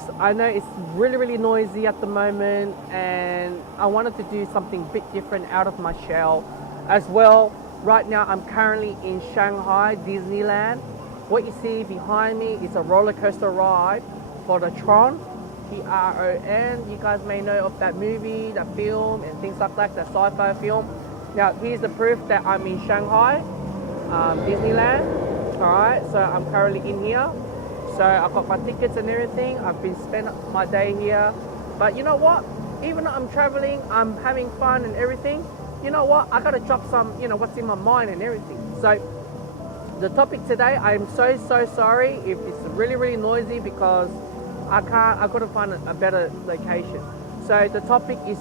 I know it's really noisy at the moment, and I wanted to do something a bit different out of my shell as well. Right now I'm currently in Shanghai Disneyland. What you see behind me is a roller coaster ride for the Tron, Tron. You guys may know of that movie, that film, and things like that, that sci-fi film. Now here's the proof that I'm in Shanghai Disneyland. Alright, so I'm currently in here. So I've got my tickets and everything. I've been spent my day here. But you know what? Even though I'm traveling, I'm having fun and everything. You know what? I gotta drop some, what's in my mind and everything. So the topic today, I'm so sorry if it's really noisy because I couldn't find a better location. So the topic is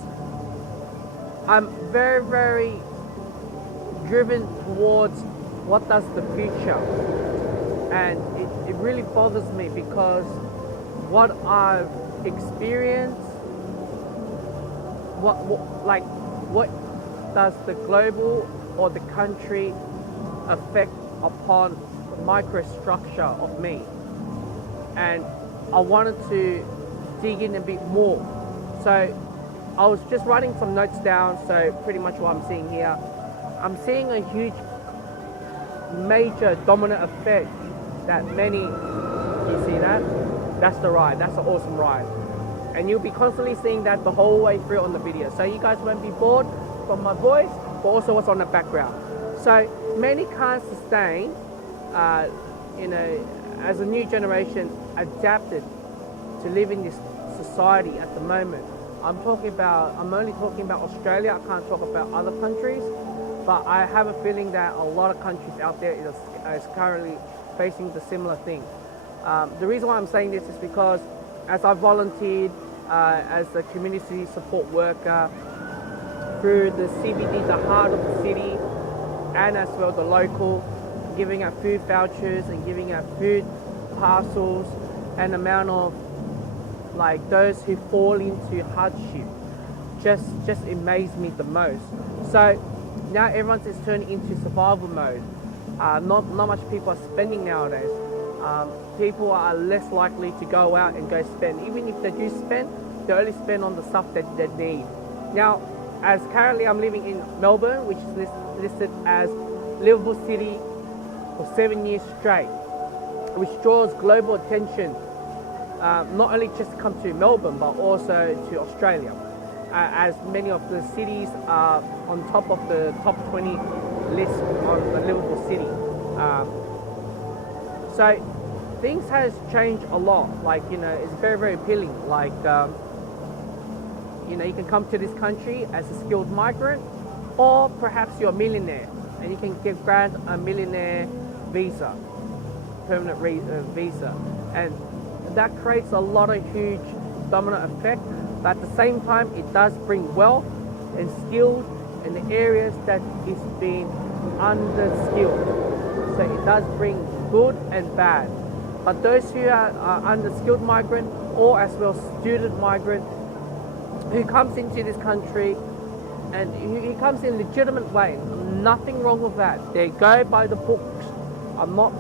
I'm very driven towards what does the future, and it really bothers me because what I've experienced, what does the global or the country affect upon the microstructure of me, and I wanted to dig in a bit more. So I was just writing some notes down. So pretty much what I'm seeing here, I'm seeing a huge major dominant effect that many, you see that? That's the ride, that's an awesome ride. And you'll be constantly seeing that the whole way through on the video. So you guys won't be bored from my voice, but also what's on the background. So many can't sustain, as a new generation adapted to live in this society at the moment. I'm only talking about Australia, I can't talk about other countries, but I have a feeling that a lot of countries out there is currently facing the similar thing. The reason why I'm saying this is because as I volunteered as a community support worker through the CBD, the heart of the city, and as well the local, giving out food vouchers and giving out food parcels, and amount of those who fall into hardship just amaze me the most. So now everyone's is turning into survival mode. Not much people are spending nowadays. People are less likely to go out and go spend. Even if they do spend, they only spend on the stuff that they need. Now, as currently I'm living in Melbourne, which is listed as livable city for 7 years straight, which draws global attention. Not only just come to Melbourne, but also to Australia, as many of the cities are on top of the top 20 list on the livable city. So things has changed a lot. It's very appealing. You can come to this country as a skilled migrant, or perhaps you're a millionaire and you can grant a millionaire visa, permanent visa, and that creates a lot of huge dominant effect. But at the same time, it does bring wealth and skills in the areas that is being underskilled. So it does bring good and bad. But those who are underskilled migrant, or as well student migrant, who comes into this country and he comes in a legitimate way, nothing wrong with that. They go by the books. I'm not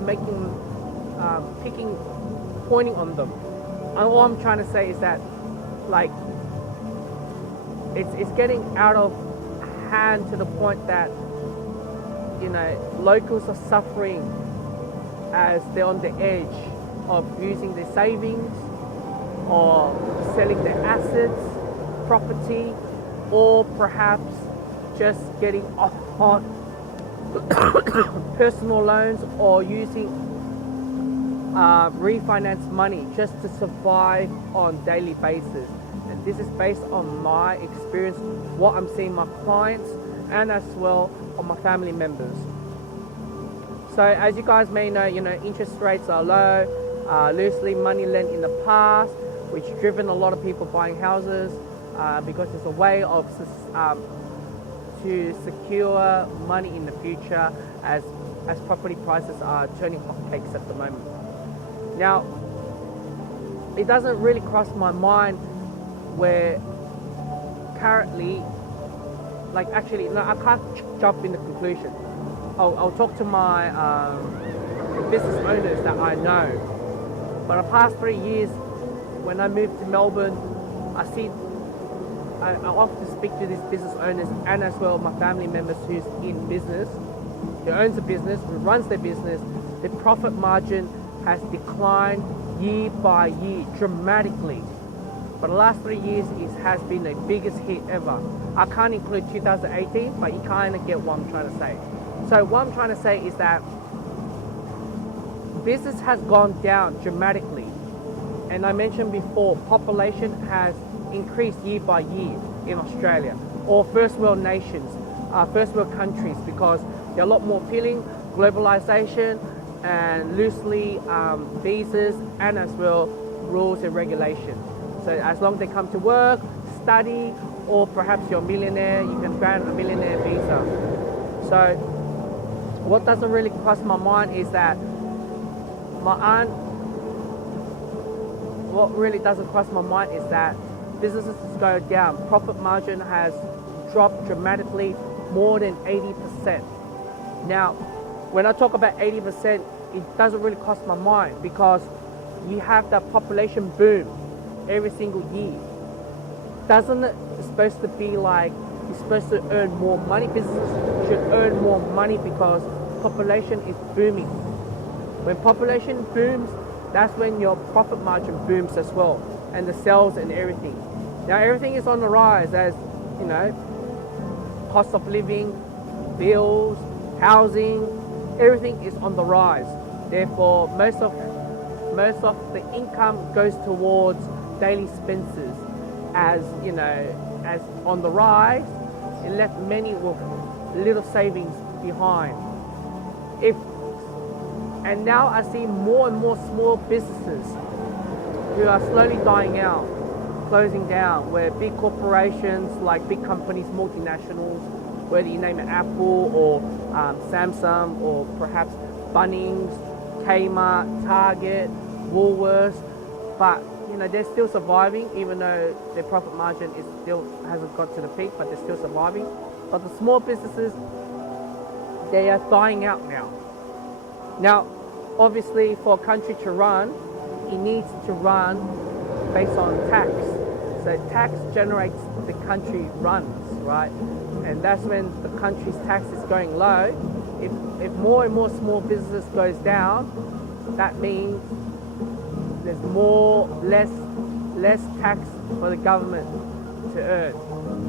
pointing on them. All I'm trying to say is that it's getting out of hand to the point that locals are suffering as they're on the edge of using their savings or selling their assets, property, or perhaps just getting on personal loans or using refinance money just to survive on daily basis. And this is based on my experience, what I'm seeing my clients, and as well on my family members. So as you guys may know, interest rates are low, loosely money lent in the past, which driven a lot of people buying houses because it's a way of to secure money in the future as property prices are turning hotcakes at the moment. Now, it doesn't really cross my mind where currently, I can't jump in the conclusion. I'll talk to my business owners that I know. For the past 3 years, when I moved to Melbourne, I often speak to these business owners and as well my family members who's in business, who owns a business, who runs their business. The profit margin has declined year by year dramatically. For the last 3 years, it has been the biggest hit ever. I can't include 2018, but you kind of get what I'm trying to say. So what I'm trying to say is that business has gone down dramatically. And I mentioned before, population has increased year by year in Australia, or first world nations, first world countries, because they're a lot more appealing, globalization and loosely visas and as well rules and regulations. So as long as they come to work, study, or perhaps you're a millionaire, you can grant a millionaire visa. So what doesn't really cross my mind is that what really doesn't cross my mind is that businesses go down. Profit margin has dropped dramatically, more than 80%. Now, when I talk about 80%, it doesn't really cross my mind because you have that population boom every single year. Doesn't it supposed to be like you're supposed to earn more money? Businesses should earn more money because population is booming. When population booms, that's when your profit margin booms as well, and the sales and everything. Now everything is on the rise, as you know, cost of living, bills, housing, everything is on the rise. Therefore, most of the income goes towards daily expenses. As you know, as on the rise, it left many with little savings behind. And now I see more and more small businesses who are slowly dying out, closing down, where big corporations like big companies, multinationals, whether you name it Apple or Samsung or perhaps Bunnings, Kmart, Target, Woolworths, but you know they're still surviving, even though their profit margin is still hasn't got to the peak, but they're still surviving. But the small businesses, they are dying out now. Now, obviously, for a country to run, it needs to run based on tax. So tax generates the country runs, right? And that's when the country's tax is going low. If more and more small businesses goes down, that means there's less tax for the government to earn.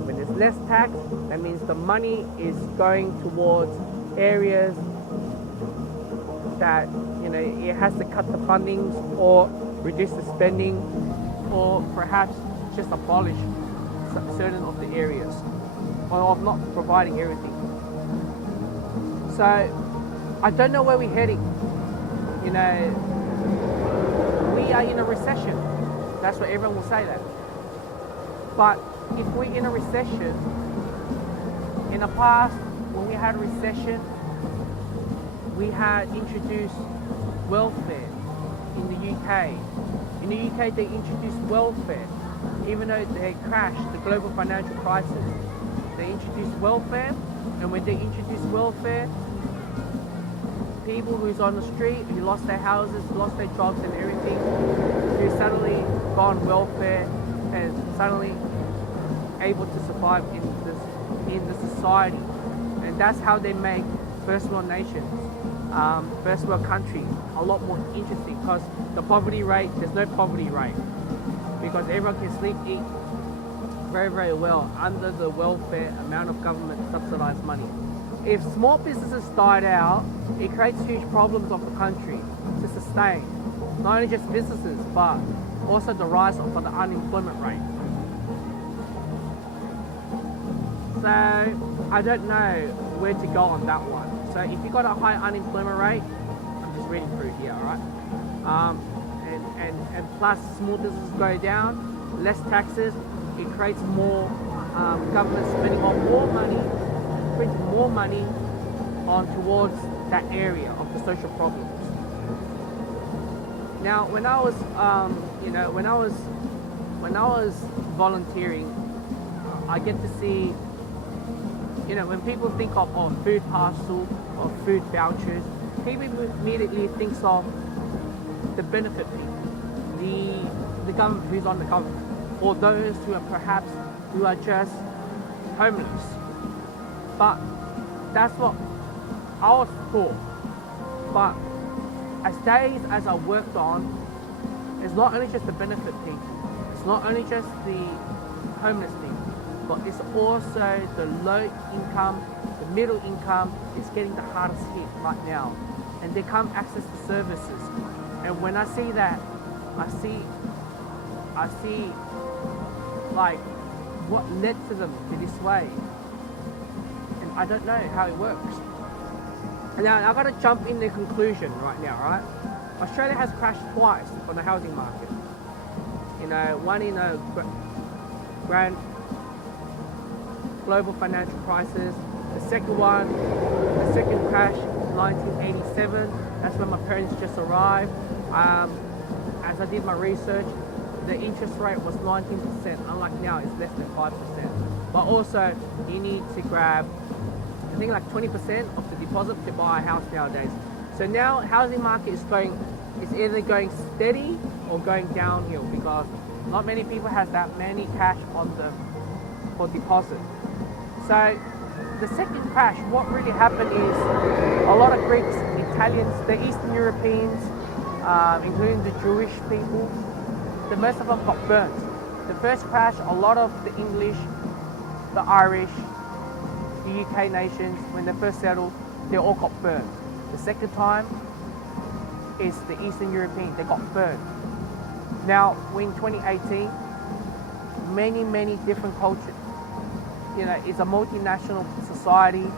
When there's less tax, that means the money is going towards areas that you know it has to cut the fundings or reduce the spending, or perhaps just abolish certain of the areas, or of not providing everything. So I don't know where we're heading. You know, we are in a recession. That's what everyone will say that. But if we're in a recession, in the past when we had a recession, we had introduced welfare in the UK. In the UK, they introduced welfare. Even though they crashed the global financial crisis, they introduced welfare. And when they introduced welfare, people who's on the street, who lost their houses, lost their jobs and everything, who suddenly got on welfare and suddenly able to survive in the society. And that's how they make first world nations, first world countries a lot more interesting, because the poverty rate, there's no poverty rate, because everyone can sleep, eat very, very well under the welfare amount of government subsidized money. If small businesses died out, it creates huge problems of the country to sustain. Not only just businesses, but also the rise of the unemployment rate. So I don't know where to go on that one. So if you've got a high unemployment rate, I'm just reading through here, all right? And plus small businesses go down, less taxes, it creates more government spending on more money, brings more money on towards that area of the social problems. Now, when I was, when I was volunteering, I get to see, when people think of food parcel or food vouchers, people immediately thinks of the benefit people, the government, who's on the government, or those who are just homeless. But that's what I was for. But as I worked on, it's not only just the benefit people, it's not only just the homeless people, but it's also the low income, the middle income is getting the hardest hit right now. And they can't access the services. And when I see that, I see like what led to them to this way. And I don't know how it works. And now I've got to jump in the conclusion right now, right? Australia has crashed twice on the housing market. You know, one in a grand global financial crisis. The second crash, 1987. That's when my parents just arrived. As I did my research, the interest rate was 19%, unlike now it's less than 5%. But also, you need to grab, I think like 20% of the deposit to buy a house nowadays. So now housing market is either going steady or going downhill because not many people has that many cash on them for deposit. So the second crash, what really happened is a lot of Greeks, Italians, the Eastern Europeans, including the Jewish people, most of them got burnt. The first crash, a lot of the English, the Irish, the UK nations, when they first settled, they all got burnt. The second time is the Eastern Europeans, they got burnt. Now, in 2018, many different cultures, you know, it's a multinational society,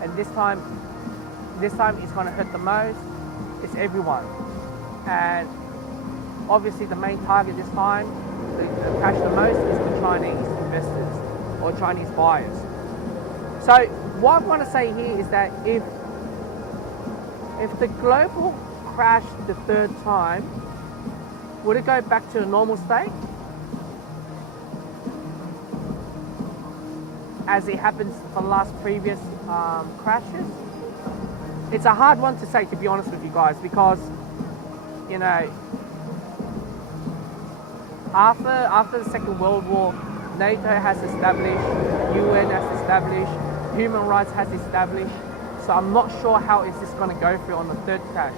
and this time it's going to hurt the most. It's everyone, and obviously the main target this time, the crash the most, is the Chinese investors or Chinese buyers. So what I want to say here is that if the global crash the third time, would it go back to a normal state? As it happens for the last previous crashes? It's a hard one to say, to be honest with you guys, because, you know, after the Second World War, NATO has established, UN has established, human rights has established. So I'm not sure how is this going to go through on the third crash.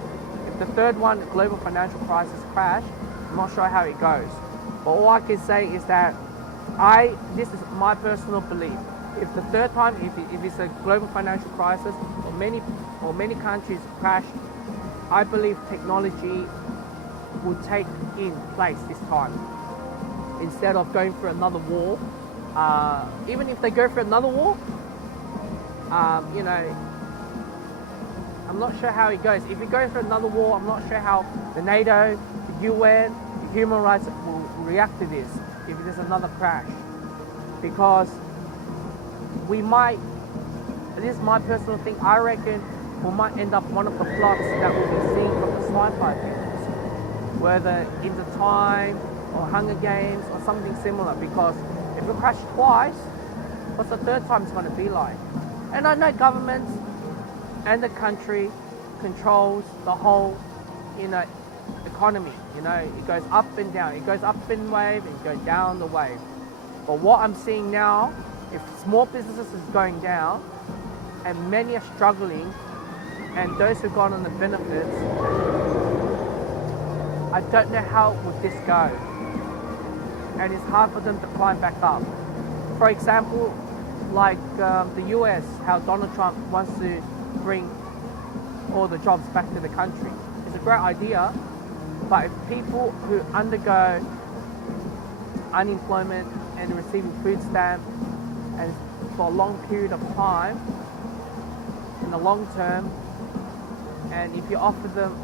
If the third one, the global financial crisis crash, I'm not sure how it goes. But all I can say is that this is my personal belief. If the third time, if it's a global financial crisis or many countries crash, I believe technology will take in place this time. Instead of going for another war, even if they go for another war, you know, I'm not sure how it goes. If it goes for another war, I'm not sure how the NATO, the UN, the human rights will react to this if there's another crash. Because we might, this is my personal thing, I reckon we might end up one of the plots that we'll be seeing from the sci-fi films, whether Into Time or Hunger Games or something similar, because if we crash twice, what's the third time it's going to be like? And I know governments and the country controls the whole, you know, economy. You know, it goes up and down. It goes up in wave, it goes down the wave. But what I'm seeing now, if small businesses is going down and many are struggling, and those who got on the benefits, I don't know how would this go. And it's hard for them to climb back up. For example, like the US, how Donald Trump wants to bring all the jobs back to the country. It's a great idea, but if people who undergo unemployment and receiving food stamp and for a long period of time, in the long term, and if you offer them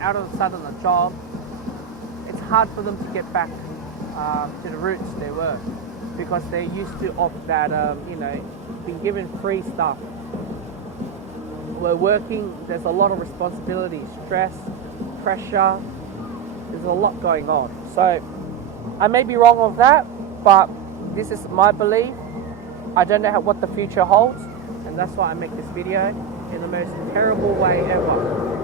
out of a sudden a job, it's hard for them to get back to the roots they were, because they're used to of that, you know, being given free stuff. We're working, there's a lot of responsibility, stress, pressure, there's a lot going on. So I may be wrong on that, but this is my belief. I don't know what the future holds, and that's why I make this video in the most terrible way ever.